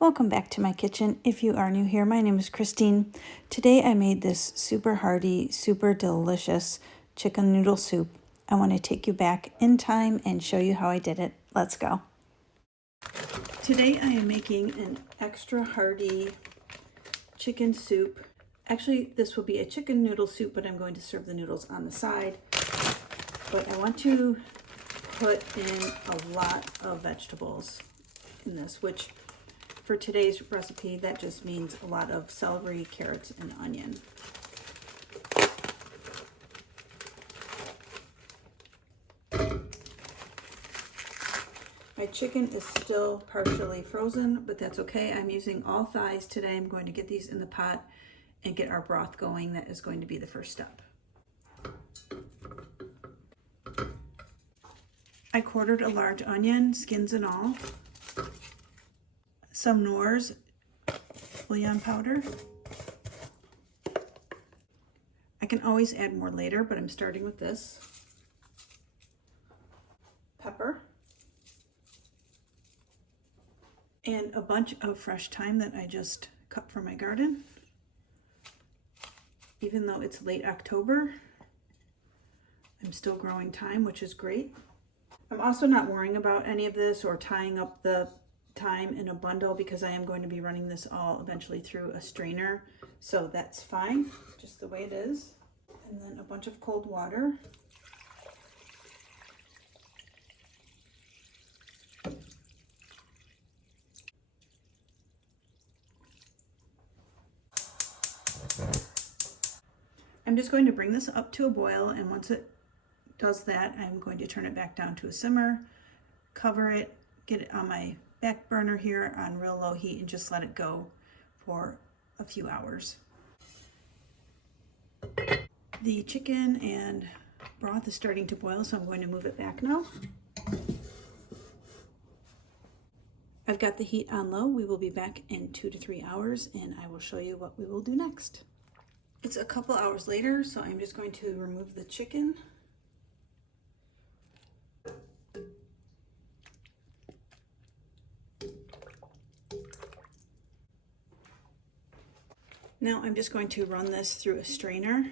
Welcome back to my kitchen. If you are new here, my name is Kristine. Today I made this super hearty, super delicious chicken noodle soup. I want to take you back in time and show you how I did it. Let's go. Today I am making an extra hearty chicken soup. Actually, this will be a chicken noodle soup, but I'm going to serve the noodles on the side. But I want to put in a lot of vegetables in this, which for today's recipe, that just means a lot of celery, carrots, and onion. My chicken is still partially frozen, but that's okay. I'm using all thighs today. I'm going to get these in the pot and get our broth going. That is going to be the first step. I quartered a large onion, skins and all. Some Knorr's bouillon powder. I can always add more later, but I'm starting with this. Pepper. And a bunch of fresh thyme that I just cut from my garden. Even though it's late October, I'm still growing thyme, which is great. I'm also not worrying about any of this or tying up the thyme in a bundle because I am going to be running this all eventually through a strainer, so that's fine, just the way it is. And then a bunch of cold water. I'm just going to bring this up to a boil, and once it does that, I'm going to turn it back down to a simmer, cover it, get it on my back burner here on real low heat, and just let it go for a few hours. The chicken and broth is starting to boil, so I'm going to move it back now. I've got the heat on low. We will be back in 2 to 3 hours, and I will show you what we will do next. It's a couple hours later, so I'm just going to remove the chicken. Now I'm just going to run this through a strainer.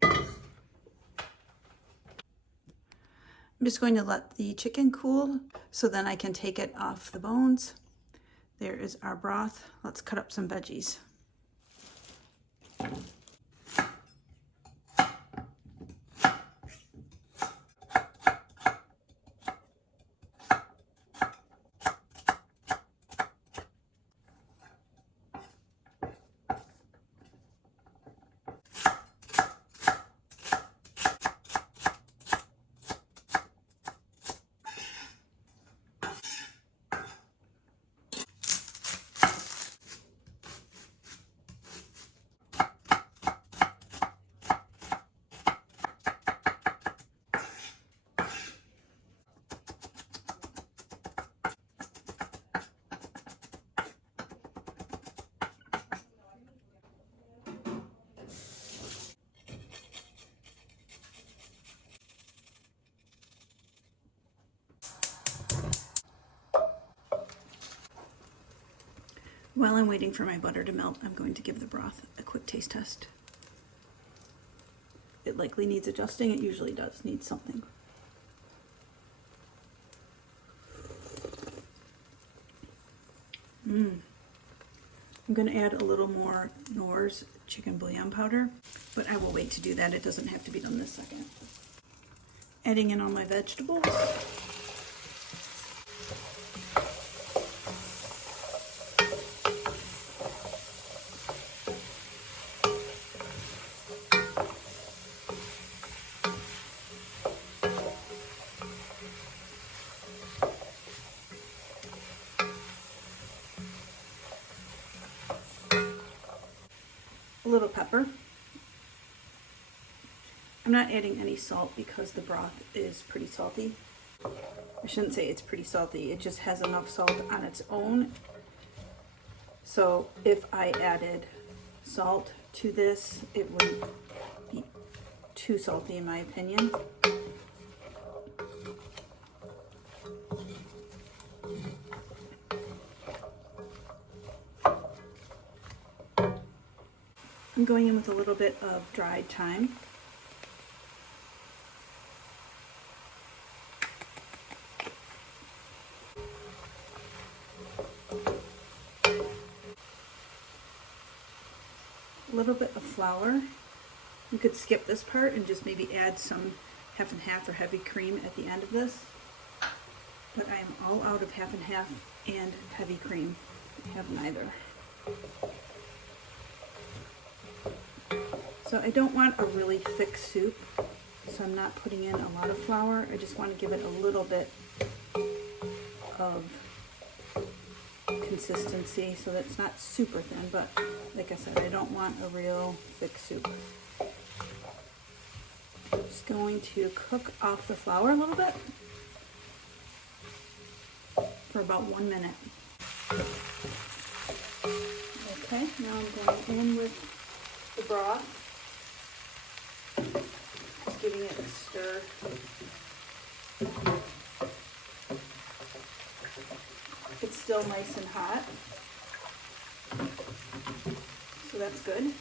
I'm just going to let the chicken cool so then I can take it off the bones. There is our broth. Let's cut up some veggies. While I'm waiting for my butter to melt, I'm going to give the broth a quick taste test. It likely needs adjusting. It usually does need something. I'm going to add a little more Knorr's chicken bouillon powder, but I will wait to do that. It doesn't have to be done this second. Adding in all my vegetables. A little pepper. I'm not adding any salt because the broth is pretty salty. I shouldn't say it's pretty salty, it just has enough salt on its own. So if I added salt to this, it would be too salty in my opinion. I'm going in with a little bit of dried thyme. A little bit of flour. You could skip this part and just maybe add some half and half or heavy cream at the end of this. But I am all out of half and half and heavy cream. I have neither. So I don't want a really thick soup, so I'm not putting in a lot of flour. I just want to give it a little bit of consistency so that it's not super thin, but like I said, I don't want a real thick soup. Just going to cook off the flour a little bit for about 1 minute. Okay, now I'm going in with the broth. Just giving it a stir. It's still nice and hot, so that's good.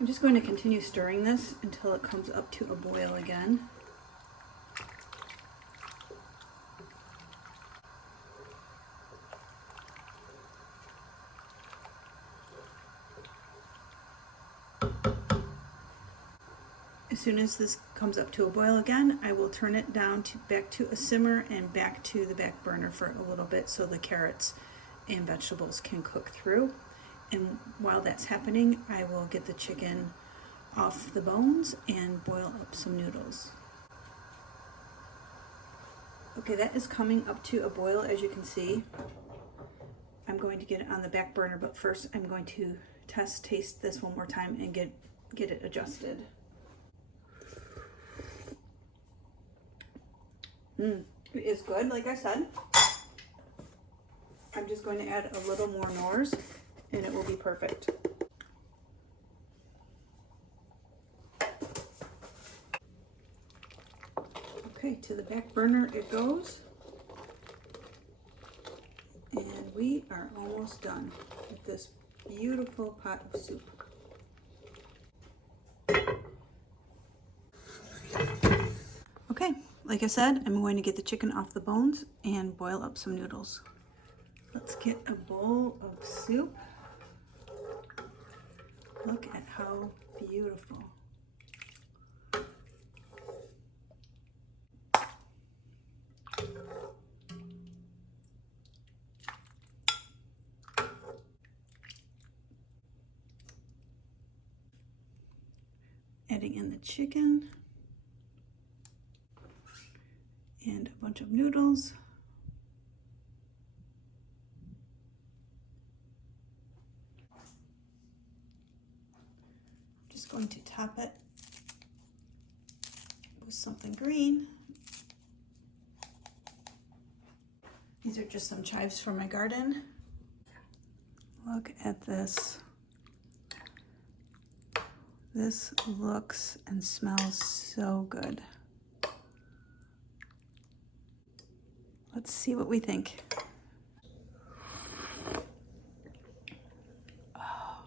I'm just going to continue stirring this until it comes up to a boil again. As soon as this comes up to a boil again, I will turn it down back to a simmer and back to the back burner for a little bit so the carrots and vegetables can cook through. And while that's happening, I will get the chicken off the bones and boil up some noodles. Okay, that is coming up to a boil, as you can see. I'm going to get it on the back burner, but first I'm going to taste this one more time and get it adjusted. It is good, like I said. I'm just going to add a little more Knorrs and it will be perfect. Okay, to the back burner it goes. And we are almost done with this beautiful pot of soup. Okay, like I said, I'm going to get the chicken off the bones and boil up some noodles. Let's get a bowl of soup. Look at how beautiful. Adding in the chicken and a bunch of noodles. Just going to top it with something green. These are just some chives from my garden. Look at this. This looks and smells so good. Let's see what we think. Oh,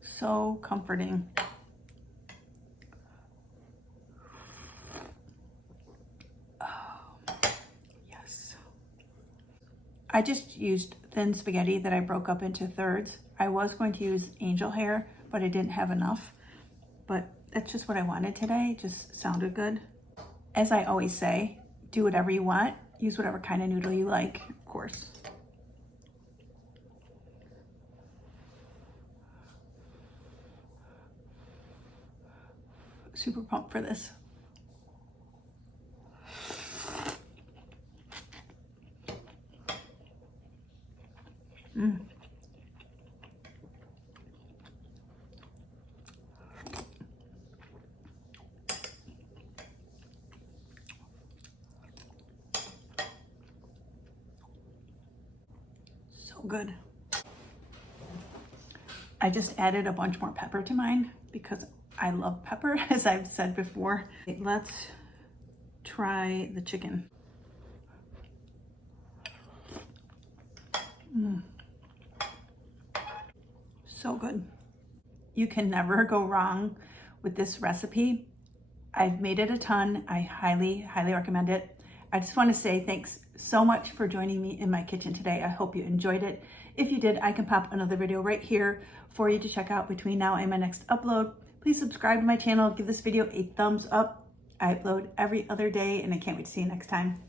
so comforting. Oh, yes. I just used thin spaghetti that I broke up into thirds. I was going to use angel hair, but I didn't have enough. But that's just what I wanted today. It just sounded good. As I always say, do whatever you want. Use whatever kind of noodle you like, of course. Super pumped for this. So good. I just added a bunch more pepper to mine because I love pepper, as I've said before. Okay, let's try the chicken. So good. You can never go wrong with this recipe. I've made it a ton. I highly recommend it. I just want to say thanks so much for joining me in my kitchen today. I hope you enjoyed it. If you did, I can pop another video right here for you to check out between now and my next upload. Please subscribe to my channel. Give this video a thumbs up. I upload every other day and I can't wait to see you next time.